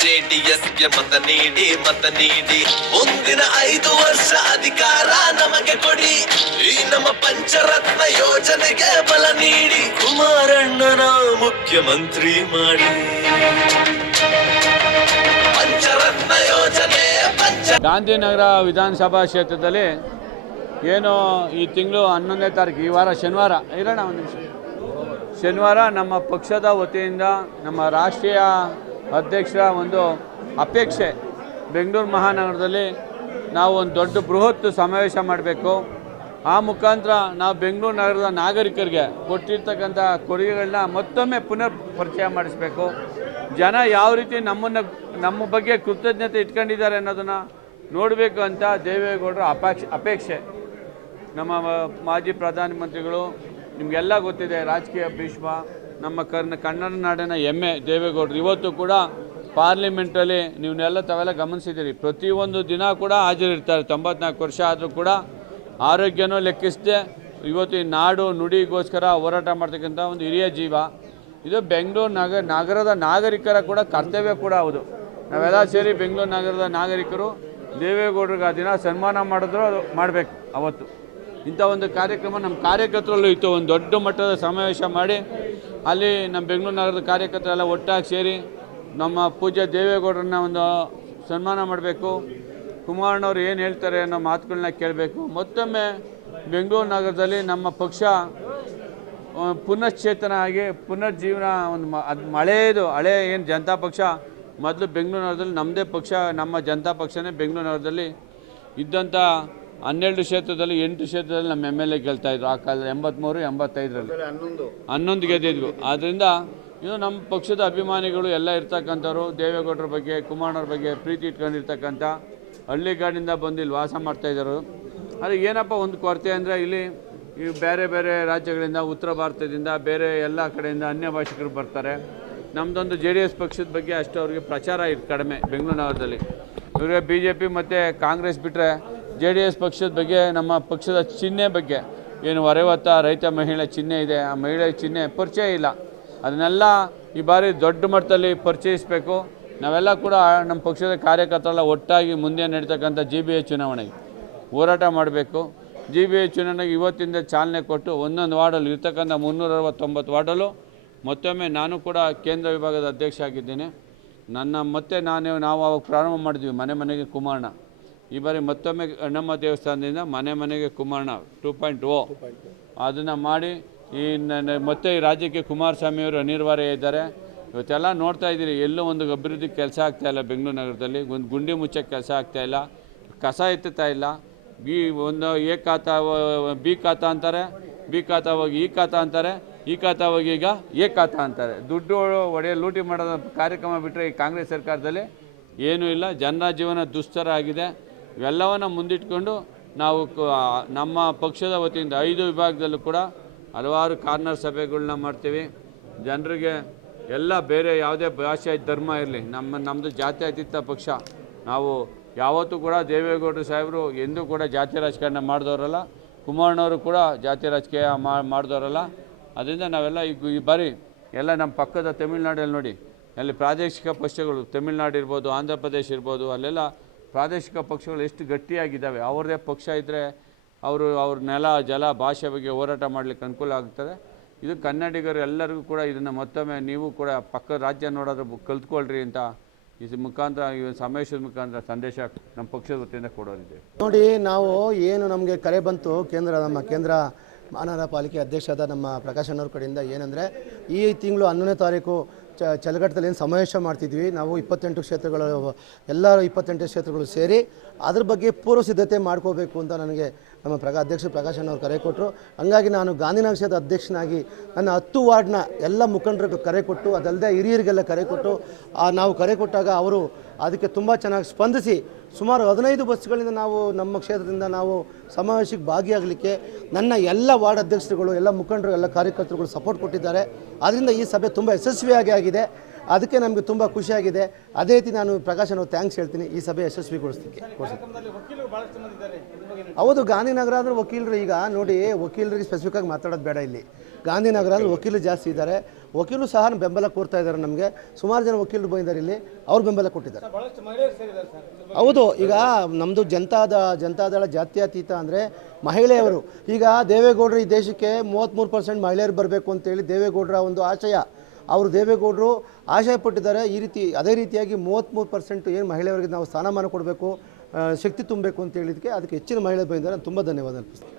ಜೆಡಿಎಸ್ಗೆ ಮತ ನೀಡಿ ಮುಂದಿನ 5 ವರ್ಷ ಅಧಿಕಾರ ನಮಗೆ ಕೊಡಿ. ಈ ನಮ್ಮ ಪಂಚರತ್ನ ಯೋಜನೆಗೆ ಬಲ ನೀಡಿ ಕುಮಾರಣ್ಣನ ಮುಖ್ಯಮಂತ್ರಿ ಮಾಡಿ. ಪಂಚರತ್ನ ಯೋಜನೆ ಗಾಂಧಿನಗರ ವಿಧಾನಸಭಾ ಕ್ಷೇತ್ರದಲ್ಲಿ ಏನು ಈ ತಿಂಗಳು 11ನೇ ತಾರೀಕು, ಈ ವಾರ ಶನಿವಾರ ಇರೋಣ ಒಂದು ನಿಮಿಷ, ಶನಿವಾರ ನಮ್ಮ ಪಕ್ಷದ ವತಿಯಿಂದ ನಮ್ಮ ರಾಷ್ಟ್ರೀಯ ಅಧ್ಯಕ್ಷರ ಒಂದು ಅಪೇಕ್ಷೆ, ಬೆಂಗಳೂರು ಮಹಾನಗರದಲ್ಲಿ ನಾವು ಒಂದು ದೊಡ್ಡ ಬೃಹತ್ ಸಮಾವೇಶ ಮಾಡಬೇಕು. ಆ ಮುಖಾಂತರ ನಾವು ಬೆಂಗಳೂರು ನಗರದ ನಾಗರಿಕರಿಗೆ ಕೊಟ್ಟಿರ್ತಕ್ಕಂಥ ಕೊಡುಗೆಗಳನ್ನ ಮತ್ತೊಮ್ಮೆ ಪುನರ್ ಪರಿಚಯ ಮಾಡಿಸ್ಬೇಕು. ಜನ ಯಾವ ರೀತಿ ನಮ್ಮ ಬಗ್ಗೆ ಕೃತಜ್ಞತೆ ಇಟ್ಕೊಂಡಿದ್ದಾರೆ ಅನ್ನೋದನ್ನು ನೋಡಬೇಕು ಅಂತ ದೇವೇಗೌಡರ ಅಪೇಕ್ಷೆ. ನಮ್ಮ ಮಾಜಿ ಪ್ರಧಾನಮಂತ್ರಿಗಳು, ನಿಮಗೆಲ್ಲ ಗೊತ್ತಿದೆ, ರಾಜಕೀಯ ಭೀಷ್ಮ, ನಮ್ಮ ಕನ್ನಡ ನಾಡಿನ ಹೆಮ್ಮೆ ದೇವೇಗೌಡರು. ಇವತ್ತು ಕೂಡ ಪಾರ್ಲಿಮೆಂಟಲ್ಲಿ ನೀವೆಲ್ಲ ತಾವೆಲ್ಲ ಗಮನಿಸಿದ್ದೀರಿ, ಪ್ರತಿಯೊಂದು ದಿನ ಕೂಡ ಹಾಜರಿರ್ತಾರೆ. 94 ವರ್ಷ ಆದರೂ ಕೂಡ ಆರೋಗ್ಯನೂ ಲೆಕ್ಕಿಸದೆ ಇವತ್ತು ಈ ನಾಡು ನುಡಿಗೋಸ್ಕರ ಹೋರಾಟ ಮಾಡ್ತಕ್ಕಂಥ ಒಂದು ಹಿರಿಯ ಜೀವ. ಇದು ಬೆಂಗಳೂರು ನಗರದ ನಾಗರಿಕರ ಕೂಡ ಕರ್ತವ್ಯ ಕೂಡ ಹೌದು. ನಾವೆಲ್ಲ ಸೇರಿ ಬೆಂಗಳೂರು ನಗರದ ನಾಗರಿಕರು ದೇವೇಗೌಡರಿಗೆ ಆ ದಿನ ಸನ್ಮಾನ ಮಾಡಿದ್ರು ಅದು ಮಾಡಬೇಕು. ಅವತ್ತು ಇಂಥ ಒಂದು ಕಾರ್ಯಕ್ರಮ ನಮ್ಮ ಕಾರ್ಯಕರ್ತರಲ್ಲೂ ಇತ್ತು. ಒಂದು ದೊಡ್ಡ ಮಟ್ಟದ ಸಮಾವೇಶ ಮಾಡಿ ಅಲ್ಲಿ ನಮ್ಮ ಬೆಂಗಳೂರು ನಗರದ ಕಾರ್ಯಕರ್ತರೆಲ್ಲ ಒಟ್ಟಾಗಿ ಸೇರಿ ನಮ್ಮ ಪೂಜ್ಯ ದೇವೇಗೌಡರನ್ನ ಒಂದು ಸನ್ಮಾನ ಮಾಡಬೇಕು. ಕುಮಾರಣ್ಣವ್ರು ಏನು ಹೇಳ್ತಾರೆ ಅನ್ನೋ ಮಾತುಗಳನ್ನ ಕೇಳಬೇಕು. ಮತ್ತೊಮ್ಮೆ ಬೆಂಗಳೂರು ನಗರದಲ್ಲಿ ನಮ್ಮ ಪಕ್ಷ ಪುನಶ್ಚೇತನ ಆಗಿ ಪುನರ್ಜೀವನ ಒಂದು ಹಳೆ ಏನು ಜನತಾ ಪಕ್ಷ ಮೊದಲು ಬೆಂಗಳೂರು ನಗರದಲ್ಲಿ ನಮ್ಮದೇ ಪಕ್ಷ, ನಮ್ಮ ಜನತಾ ಪಕ್ಷನೇ ಬೆಂಗಳೂರು ನಗರದಲ್ಲಿ ಇದ್ದಂಥ 12 ಕ್ಷೇತ್ರದಲ್ಲಿ 8 ಕ್ಷೇತ್ರದಲ್ಲಿ ನಮ್ಮ MLA ಗೆಲ್ತಾಯಿದ್ರು. ಆ ಕಾಲದಲ್ಲಿ 83, 85ರಲ್ಲಿ 11 ಗೆದ್ದಿದ್ವು. ಆದ್ದರಿಂದ ಇದು ನಮ್ಮ ಪಕ್ಷದ ಅಭಿಮಾನಿಗಳು ಎಲ್ಲ ಇರ್ತಕ್ಕಂಥವ್ರು ದೇವೇಗೌಡರ ಬಗ್ಗೆ, ಕುಮಾರಣ್ಣವ್ರ ಬಗ್ಗೆ ಪ್ರೀತಿ ಇಟ್ಕೊಂಡಿರ್ತಕ್ಕಂಥ ಹಳ್ಳಿಗಾಡಿನಿಂದ ಬಂದು ಇಲ್ಲಿ ವಾಸ ಮಾಡ್ತಾಯಿದ್ದಾರೆ. ಆದರೆ ಏನಪ್ಪ ಒಂದು ಕೊರತೆ ಅಂದರೆ ಇಲ್ಲಿ ಬೇರೆ ಬೇರೆ ರಾಜ್ಯಗಳಿಂದ, ಉತ್ತರ ಭಾರತದಿಂದ, ಬೇರೆ ಎಲ್ಲ ಕಡೆಯಿಂದ ಅನ್ಯ ಭಾಷಿಕರು ಬರ್ತಾರೆ. ನಮ್ಮದೊಂದು JDS ಪಕ್ಷದ ಬಗ್ಗೆ ಅಷ್ಟು ಅವ್ರಿಗೆ ಪ್ರಚಾರ ಕಡಿಮೆ ಬೆಂಗಳೂರು ನಗರದಲ್ಲಿ. ಇವರಿಗೆ BJP ಮತ್ತು ಕಾಂಗ್ರೆಸ್ ಬಿಟ್ಟರೆ JDS ಪಕ್ಷದ ಬಗ್ಗೆ, ನಮ್ಮ ಪಕ್ಷದ ಚಿಹ್ನೆ ಬಗ್ಗೆ ಏನು ಹೊರೆವತ್ತ ರೈತ ಮಹಿಳೆ ಚಿಹ್ನೆ ಇದೆ, ಆ ಮಹಿಳೆ ಚಿಹ್ನೆ ಪರಿಚಯ ಇಲ್ಲ. ಅದನ್ನೆಲ್ಲ ಈ ಬಾರಿ ದೊಡ್ಡ ಮಟ್ಟದಲ್ಲಿ ಪರಿಚಯಿಸಬೇಕು. ನಾವೆಲ್ಲ ಕೂಡ ನಮ್ಮ ಪಕ್ಷದ ಕಾರ್ಯಕರ್ತರೆಲ್ಲ ಒಟ್ಟಾಗಿ ಮುಂದೆ ನಡೀತಕ್ಕಂಥ GBA ಚುನಾವಣೆಗೆ ಹೋರಾಟ ಮಾಡಬೇಕು. GBA ಚುನಾವಣೆಗೆ ಇವತ್ತಿಂದ ಚಾಲನೆ ಕೊಟ್ಟು ಒಂದೊಂದು ವಾರ್ಡಲ್ಲಿ ಇರ್ತಕ್ಕಂಥ 369 ವಾರ್ಡಲ್ಲೂ ಮತ್ತೊಮ್ಮೆ ನಾನು ಕೂಡ ಕೇಂದ್ರ ವಿಭಾಗದ ಅಧ್ಯಕ್ಷ ಆಗಿದ್ದೇನೆ. ನಾವು ಅವಾಗ ಪ್ರಾರಂಭ ಮಾಡಿದ್ವಿ ಮನೆಗೆ ಕುಮಾರಣ್ಣ. ಈ ಬಾರಿ ಮತ್ತೊಮ್ಮೆ ನಮ್ಮ ದೇವಸ್ಥಾನದಿಂದ ಮನೆಗೆ ಕುಮಾರಣ್ಣ 2.0 ಅದನ್ನು ಮಾಡಿ ಮತ್ತೆ ಈ ರಾಜ್ಯಕ್ಕೆ ಕುಮಾರಸ್ವಾಮಿಯವರು ಅನಿವಾರ್ಯ ಇದ್ದಾರೆ. ಇವತ್ತೆಲ್ಲ ನೋಡ್ತಾ ಇದ್ದೀರಿ, ಎಲ್ಲೂ ಒಂದು ಅಭಿವೃದ್ಧಿ ಕೆಲಸ ಆಗ್ತಾಯಿಲ್ಲ. ಬೆಂಗಳೂರು ನಗರದಲ್ಲಿ ಒಂದು ಗುಂಡಿ ಮುಚ್ಚೋಕ್ಕೆ ಕೆಲಸ ಆಗ್ತಾಯಿಲ್ಲ, ಕಸ ಎತ್ತುತ್ತಾ ಇಲ್ಲ. ಒಂದು ಎ ಖಾತಾ ಬಿ ಖಾತಾ ಅಂತಾರೆ, ಬಿ ಖಾತಾ ಹೋಗಿ ಈ ಖಾತಾ ಅಂತಾರೆ, ಈ ಖಾತಾ ಹೋಗಿ ಈಗ ಎ ಖಾತಾ ಅಂತಾರೆ. ದುಡ್ಡು ಲೂಟಿ ಮಾಡೋದ ಕಾರ್ಯಕ್ರಮ ಬಿಟ್ಟರೆ ಈ ಕಾಂಗ್ರೆಸ್ ಸರ್ಕಾರದಲ್ಲಿ ಏನೂ ಇಲ್ಲ. ಜನರ ಜೀವನ ದುಸ್ತರ ಆಗಿದೆ. ಇವೆಲ್ಲವನ್ನು ಮುಂದಿಟ್ಕೊಂಡು ನಾವು ನಮ್ಮ ಪಕ್ಷದ ವತಿಯಿಂದ 5 ವಿಭಾಗದಲ್ಲೂ ಕೂಡ ಹಲವಾರು ಕಾರ್ನರ್ ಸಭೆಗಳನ್ನ ಮಾಡ್ತೀವಿ. ಜನರಿಗೆ ಎಲ್ಲ ಬೇರೆ ಯಾವುದೇ ಭಾಷೆ ಧರ್ಮ ಇರಲಿ, ನಮ್ಮದು ಜಾತ್ಯತೀತ ಪಕ್ಷ. ನಾವು ಯಾವತ್ತೂ ಕೂಡ ದೇವೇಗೌಡರು ಸಾಹೇಬರು ಎಂದೂ ಕೂಡ ಜಾತಿ ರಾಜಕಾರಣ ಮಾಡಿದವರಲ್ಲ, ಕುಮಾರಣ್ಣವರು ಕೂಡ ಜಾತಿ ರಾಜಕೀಯ ಮಾಡಿದವರಲ್ಲ. ಅದರಿಂದ ನಾವೆಲ್ಲ ಈ ಬಾರಿ ಎಲ್ಲ ನಮ್ಮ ಪಕ್ಕದ ತಮಿಳ್ನಾಡಲ್ಲಿ ನೋಡಿ, ಅಲ್ಲಿ ಪ್ರಾದೇಶಿಕ ಪಕ್ಷಗಳು ತಮಿಳ್ನಾಡು ಇರ್ಬೋದು, ಆಂಧ್ರ ಪ್ರದೇಶ ಇರ್ಬೋದು, ಅಲ್ಲೆಲ್ಲ ಪ್ರಾದೇಶಿಕ ಪಕ್ಷಗಳು ಎಷ್ಟು ಗಟ್ಟಿಯಾಗಿದ್ದಾವೆ. ಅವ್ರದ್ದೇ ಪಕ್ಷ ಇದ್ದರೆ ಅವ್ರ ನೆಲ ಜಲ ಭಾಷೆ ಬಗ್ಗೆ ಹೋರಾಟ ಮಾಡಲಿಕ್ಕೆ ಅನುಕೂಲ ಆಗ್ತದೆ. ಇದು ಕನ್ನಡಿಗರು ಎಲ್ಲರಿಗೂ ಕೂಡ ಇದನ್ನು ಮತ್ತೊಮ್ಮೆ ನೀವು ಕೂಡ ಪಕ್ಕದ ರಾಜ್ಯ ನೋಡೋದು ಕಲ್ತ್ಕೊಳ್ರಿ ಅಂತ ಈ ಮುಖಾಂತರ, ಈ ಸಮಾವೇಶದ ಮುಖಾಂತರ ಸಂದೇಶ ನಮ್ಮ ಪಕ್ಷದ ವತಿಯಿಂದ ಕೊಡೋರಿದೆ. ನೋಡಿ, ನಾವು ಏನು ನಮಗೆ ಕರೆ ಬಂತು ನಮ್ಮ ಕೇಂದ್ರ ಮಹಾನಗರ ಪಾಲಿಕೆ ಅಧ್ಯಕ್ಷರಾದ ನಮ್ಮ ಪ್ರಕಾಶ್ ಅಣ್ಣವ್ರ ಕಡೆಯಿಂದ ಏನಂದರೆ, ಈ ತಿಂಗಳು 11ನೇ ತಾರೀಕು ಚಲಘಟ್ಟದಲ್ಲಿ ಏನು ಸಮಾವೇಶ ಮಾಡ್ತಿದ್ವಿ ನಾವು 28 ಕ್ಷೇತ್ರಗಳು, ಎಲ್ಲ 28 ಕ್ಷೇತ್ರಗಳು ಸೇರಿ ಅದ್ರ ಬಗ್ಗೆ ಪೂರ್ವ ಸಿದ್ಧತೆ ಮಾಡ್ಕೋಬೇಕು ಅಂತ ನನಗೆ ನಮ್ಮ ಅಧ್ಯಕ್ಷ ಪ್ರಕಾಶ್ ಅಣ್ಣವ್ರು ಕರೆ ಕೊಟ್ಟರು. ಹಂಗಾಗಿ ನಾನು ಗಾಂಧಿನಗರ ಕ್ಷೇತ್ರದ ಅಧ್ಯಕ್ಷನಾಗಿ ನನ್ನ 10 ವಾರ್ಡ್ನ ಎಲ್ಲ ಮುಖಂಡರಿಗೆ ಕರೆ ಕೊಟ್ಟು, ಅದಲ್ಲದೆ ಹಿರಿಯರಿಗೆಲ್ಲ ಕರೆ ಕೊಟ್ಟು, ನಾವು ಕರೆ ಕೊಟ್ಟಾಗ ಅವರು ಅದಕ್ಕೆ ತುಂಬ ಚೆನ್ನಾಗಿ ಸ್ಪಂದಿಸಿ ಸುಮಾರು 15 ಬಸ್ಗಳಿಂದ ನಾವು ನಮ್ಮ ಕ್ಷೇತ್ರದಿಂದ ನಾವು ಸಮಾವೇಶಕ್ಕೆ ಭಾಗಿಯಾಗಲಿಕ್ಕೆ ನನ್ನ ಎಲ್ಲ ವಾರ್ಡ್ ಅಧ್ಯಕ್ಷರುಗಳು, ಎಲ್ಲ ಮುಖಂಡರು, ಎಲ್ಲ ಕಾರ್ಯಕರ್ತರುಗಳು ಸಪೋರ್ಟ್ ಕೊಟ್ಟಿದ್ದಾರೆ. ಆದ್ದರಿಂದ ಈ ಸಭೆ ತುಂಬ ಯಶಸ್ವಿಯಾಗಿ ಆಗಿದೆ. ಅದಕ್ಕೆ ನಮಗೆ ತುಂಬ ಖುಷಿಯಾಗಿದೆ. ಅದೇ ರೀತಿ ನಾನು ಪ್ರಕಾಶ್ ಅವ್ರಿಗೆ ಥ್ಯಾಂಕ್ಸ್ ಹೇಳ್ತೀನಿ ಈ ಸಭೆ ಯಶಸ್ವಿಗೊಳಿಸಲಿಕ್ಕೆ. ಹೌದು, ಗಾಂಧಿನಗರ ಅಂದರೆ ವಕೀಲರು ಈಗ ನೋಡಿ, ವಕೀಲರಿಗೆ ಸ್ಪೆಸಿಫಿಕ್ಕಾಗಿ ಮಾತಾಡೋದು ಬೇಡ. ಇಲ್ಲಿ ಗಾಂಧಿನಗರ ಅಂದರೆ ವಕೀಲರು ಜಾಸ್ತಿ ಇದ್ದಾರೆ. ವಕೀಲರು ಸಹ ಬೆಂಬಲ ಕೊಡ್ತಾ ಇದ್ದಾರೆ. ನಮಗೆ ಸುಮಾರು ಜನ ವಕೀಲರು ಬಂದಿದ್ದಾರೆ, ಇಲ್ಲಿ ಅವ್ರು ಬೆಂಬಲ ಕೊಟ್ಟಿದ್ದಾರೆ. ಹೌದು, ಈಗ ನಮ್ಮದು ಜನತಾದಳ ಜಾತ್ಯತೀತ ಅಂದರೆ ಮಹಿಳೆಯವರು. ಈಗ ದೇವೇಗೌಡರು ಈ ದೇಶಕ್ಕೆ 33% ಮಹಿಳೆಯರು ಬರಬೇಕು ಅಂತೇಳಿ ದೇವೇಗೌಡರ ಒಂದು ಆಶಯ. ಅವರು ದೇವೇಗೌಡರು ಆಶಯ ಪಟ್ಟಿದ್ದಾರೆ. ಈ ರೀತಿ ಅದೇ ರೀತಿಯಾಗಿ 33% ಏನು ಮಹಿಳೆಯರಿಗೆ ನಾವು ಸ್ಥಾನಮಾನ ಕೊಡಬೇಕು, ಶಕ್ತಿ ತುಂಬಬೇಕು ಅಂತ ಹೇಳಿದಕ್ಕೆ ಅದಕ್ಕೆ ಹೆಚ್ಚಿನ ಮಹಿಳೆಯರು ಬಂದಿದ್ದಾರೆ. ತುಂಬ ಧನ್ಯವಾದ ಅರ್ಪಿಸ್ತೀನಿ.